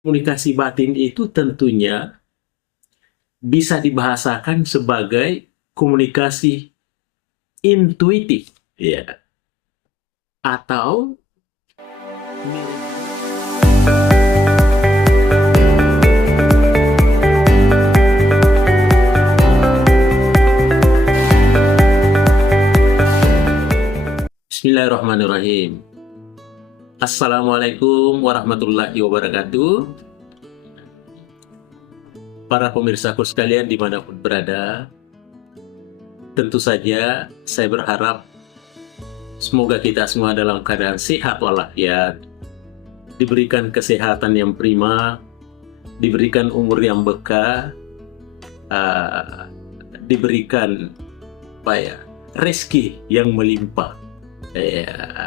Komunikasi batin itu tentunya bisa dibahasakan sebagai komunikasi intuitif, ya, atau Bismillahirrahmanirrahim. Assalamualaikum warahmatullahi wabarakatuh. Para pemirsaku sekalian dimanapun berada, tentu saja saya berharap semoga kita semua dalam keadaan sehat walafiat, diberikan kesehatan yang prima, diberikan umur yang berkah, diberikan rezeki yang melimpah,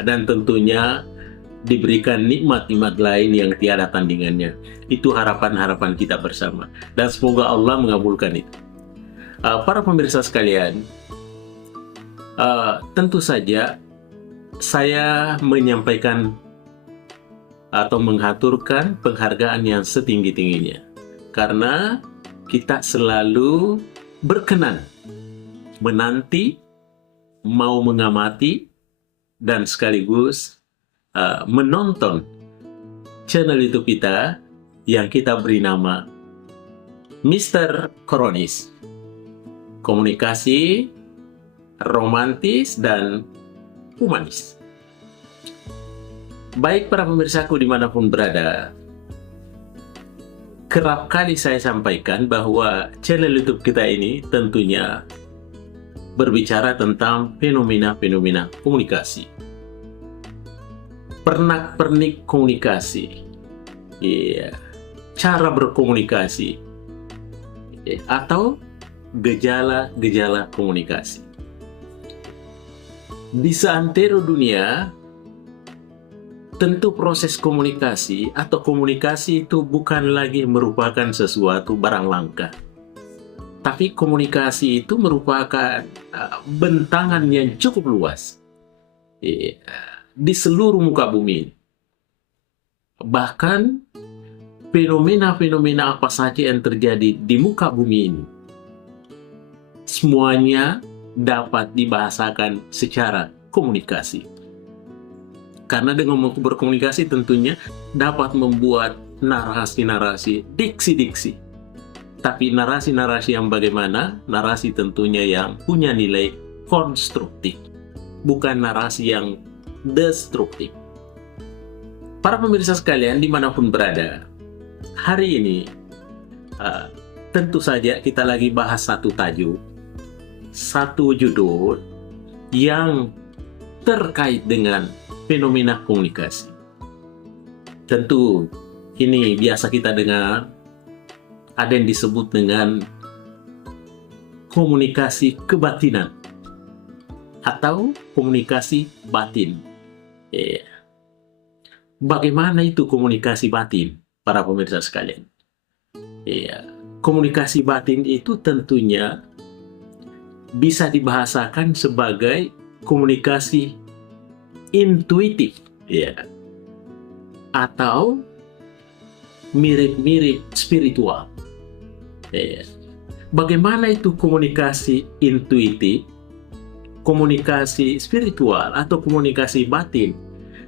dan tentunya diberikan nikmat-nikmat lain yang tiada tandingannya. Itu harapan-harapan kita bersama, dan semoga Allah mengabulkan itu. Para pemirsa sekalian, tentu saja saya menyampaikan atau menghaturkan penghargaan yang setinggi-tingginya, karena kita selalu berkenan menanti, mau mengamati, dan sekaligus menonton channel YouTube kita yang kita beri nama Mr. Kronis, komunikasi romantis dan humanis. Baik para pemirsaku dimanapun berada, kerap kali saya sampaikan bahwa channel YouTube kita ini tentunya berbicara tentang fenomena-fenomena komunikasi, pernak-pernik komunikasi, cara berkomunikasi, atau gejala-gejala komunikasi. Di seantero dunia, tentu proses komunikasi atau komunikasi itu bukan lagi merupakan sesuatu barang langka, tapi komunikasi itu merupakan bentangan yang cukup luas di seluruh muka bumi. Bahkan fenomena-fenomena apa saja yang terjadi di muka bumi ini, semuanya dapat dibahasakan secara komunikasi. Karena dengan berkomunikasi tentunya dapat membuat narasi-narasi, diksi-diksi. Tapi narasi-narasi yang bagaimana? Narasi tentunya yang punya nilai konstruktif, bukan narasi yang destruktif. Para pemirsa sekalian dimanapun berada, hari ini tentu saja kita lagi bahas satu tajuk, satu judul yang terkait dengan fenomena komunikasi. Tentu ini biasa kita dengar ada yang disebut dengan komunikasi kebatinan atau komunikasi batin. Bagaimana itu komunikasi batin, para pemirsa sekalian? Komunikasi batin itu tentunya bisa dibahasakan sebagai komunikasi intuitif, atau mirip-mirip spiritual. Bagaimana itu komunikasi intuitif, komunikasi spiritual, atau komunikasi batin?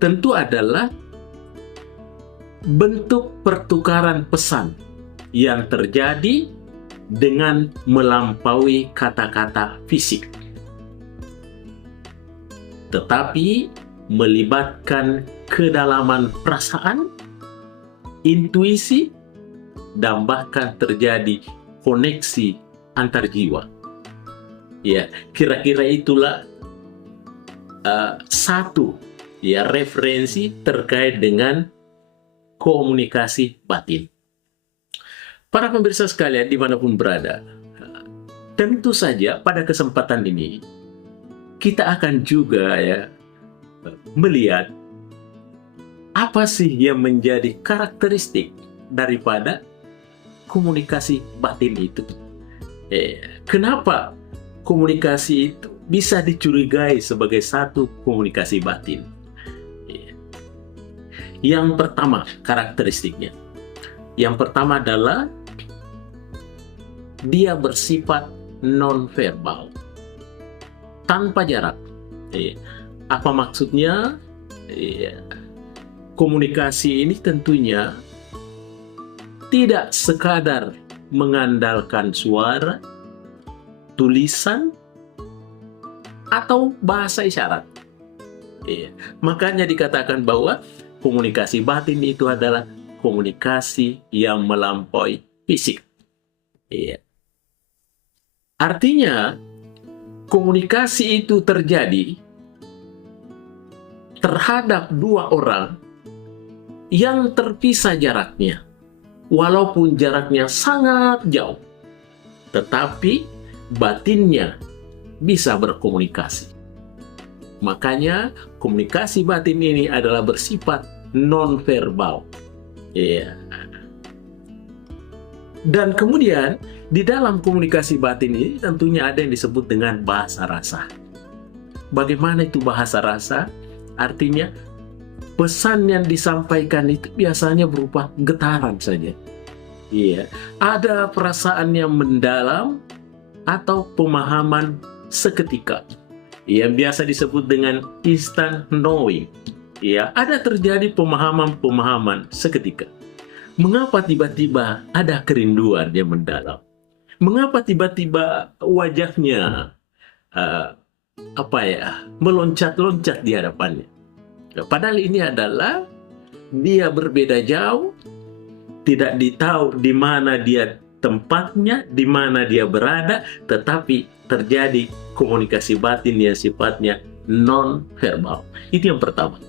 Tentu adalah bentuk pertukaran pesan yang terjadi dengan melampaui kata-kata fisik, tetapi melibatkan kedalaman perasaan, intuisi, dan bahkan terjadi koneksi antar jiwa. Kira-kira itulah satu referensi terkait dengan komunikasi batin. Para pemirsa sekalian dimanapun berada, tentu saja pada kesempatan ini kita akan juga melihat apa sih yang menjadi karakteristik daripada komunikasi batin itu. Kenapa komunikasi itu bisa dicurigai sebagai satu komunikasi batin? Yang pertama karakteristiknya, Yang pertama adalah dia bersifat non-verbal, tanpa jarak. Apa maksudnya? Komunikasi ini tentunya tidak sekadar mengandalkan suara, tulisan, atau bahasa isyarat. Makanya dikatakan bahwa komunikasi batin itu adalah komunikasi yang melampaui fisik. Artinya, komunikasi itu terjadi terhadap dua orang yang terpisah jaraknya, walaupun jaraknya sangat jauh, tetapi batinnya bisa berkomunikasi. Makanya komunikasi batin ini adalah bersifat non-verbal. Dan kemudian di dalam komunikasi batin ini tentunya ada yang disebut dengan bahasa rasa. Bagaimana itu bahasa rasa? Artinya pesan yang disampaikan itu biasanya berupa getaran saja. Ada perasaan yang mendalam atau pemahaman seketika, yang biasa disebut dengan instant knowing. Ada terjadi pemahaman seketika. Mengapa tiba-tiba ada kerinduan yang mendalam? Mengapa tiba-tiba wajahnya meloncat-loncat di hadapannya? Padahal ini adalah dia berbeda jauh, tidak ditahu di mana dia tempatnya, di mana dia berada, tetapi terjadi komunikasi batin yang sifatnya non-verbal. Itu yang pertama.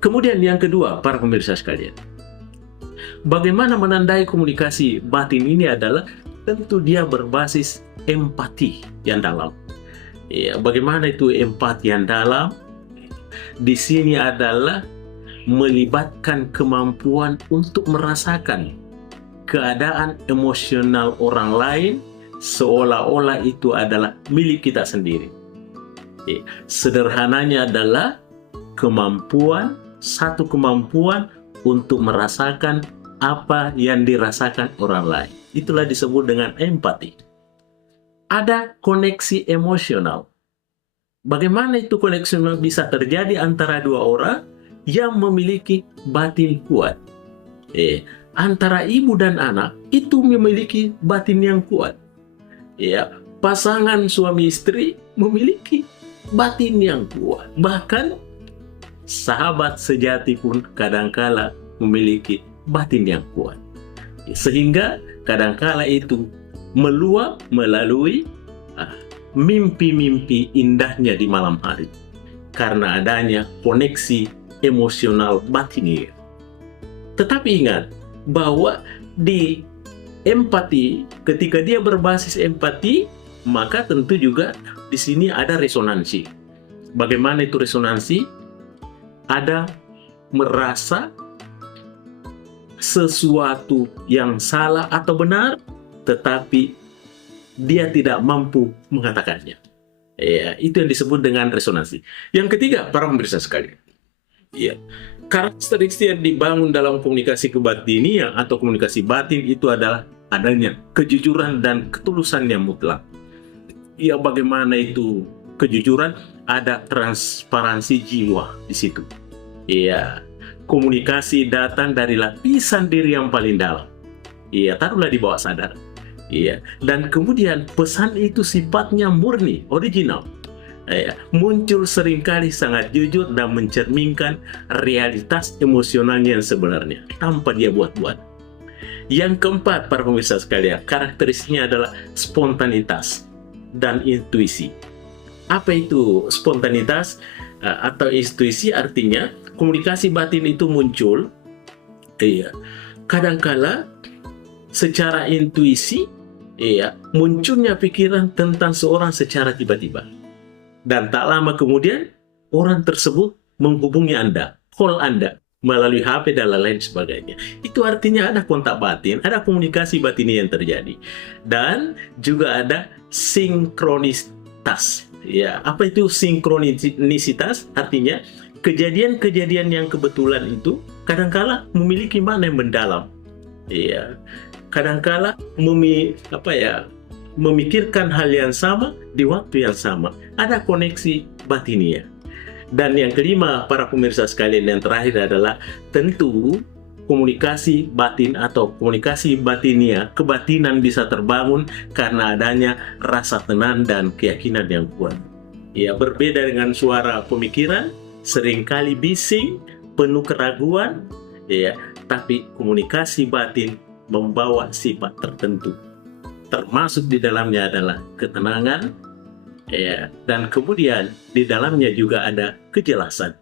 Kemudian yang kedua, para pemirsa sekalian, bagaimana menandai komunikasi batin ini adalah tentu dia berbasis empati yang dalam. Bagaimana itu empati yang dalam? Di sini adalah melibatkan kemampuan untuk merasakan keadaan emosional orang lain seolah-olah itu adalah milik kita sendiri. Sederhananya adalah satu kemampuan untuk merasakan apa yang dirasakan orang lain. Itulah disebut dengan empati. Ada koneksi emosional. Bagaimana itu koneksi emosional bisa terjadi antara dua orang yang memiliki batin kuat? Antara ibu dan anak itu memiliki batin yang kuat. Pasangan suami istri memiliki batin yang kuat. Bahkan sahabat sejati pun kadangkala memiliki batin yang kuat. Sehingga kadangkala itu meluap melalui mimpi-mimpi indahnya di malam hari. Karena adanya koneksi emosional batin. Tetapi ingat bahwa di empati, ketika dia berbasis empati, maka tentu juga di sini ada resonansi. Bagaimana itu resonansi? Ada merasa sesuatu yang salah atau benar, tetapi dia tidak mampu mengatakannya. Itu yang disebut dengan resonansi. Yang ketiga, para pemirsa sekalian, karakteristik yang dibangun dalam komunikasi kebatinian atau komunikasi batin itu adalah adanya kejujuran dan ketulusan yang mutlak. Bagaimana itu kejujuran? Ada transparansi jiwa di situ. Komunikasi datang dari lapisan diri yang paling dalam. Taruhlah di bawah sadar. Dan kemudian pesan itu sifatnya murni, original. Muncul seringkali sangat jujur dan mencerminkan realitas emosionalnya yang sebenarnya, tanpa dia buat-buat. Yang keempat, para pemirsa sekalian, karakteristiknya adalah spontanitas dan intuisi. Apa itu spontanitas atau intuisi? Artinya komunikasi batin itu muncul kadangkala secara intuisi, munculnya pikiran tentang seorang secara tiba-tiba. Dan tak lama kemudian orang tersebut menghubungi Anda, call Anda melalui HP dan lain sebagainya. Itu artinya ada kontak batin, ada komunikasi batin yang terjadi. Dan juga ada sinkronisitas. Apa itu sinkronisitas? Artinya kejadian-kejadian yang kebetulan itu kadangkala memiliki makna yang mendalam. Iya, kadangkala memikirkan hal yang sama di waktu yang sama. Ada koneksi batinia. Dan yang kelima, para pemirsa sekalian, yang terakhir adalah tentu komunikasi batin atau komunikasi batinia, kebatinan bisa terbangun karena adanya rasa tenang dan keyakinan yang kuat. Ya, berbeda dengan suara pemikiran, seringkali bising, penuh keraguan, ya, tapi komunikasi batin membawa sifat tertentu. Termasuk di dalamnya adalah ketenangan, ya, dan kemudian di dalamnya juga ada kejelasan.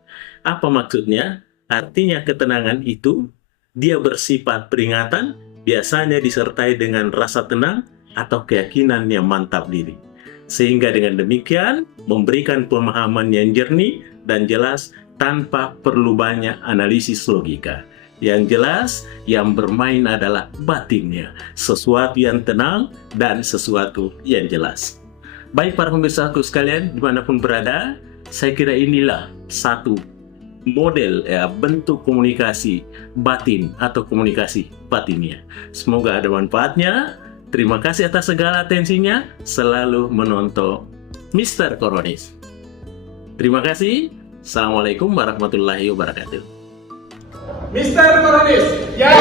Apa maksudnya? Artinya ketenangan itu dia bersifat peringatan, biasanya disertai dengan rasa tenang atau keyakinan yang mantap diri. Sehingga dengan demikian memberikan pemahaman yang jernih dan jelas tanpa perlu banyak analisis logika. Yang jelas, yang bermain adalah batinnya, sesuatu yang tenang dan sesuatu yang jelas. Baik para pemirsaku sekalian, dimanapun berada, saya kira inilah satu model bentuk komunikasi batin atau komunikasi batinia. Semoga ada manfaatnya. Terima kasih atas segala atensinya. Selalu menonton Mr. Koronis. Terima kasih. Assalamualaikum warahmatullahi wabarakatuh. Mr. Koronis, ya!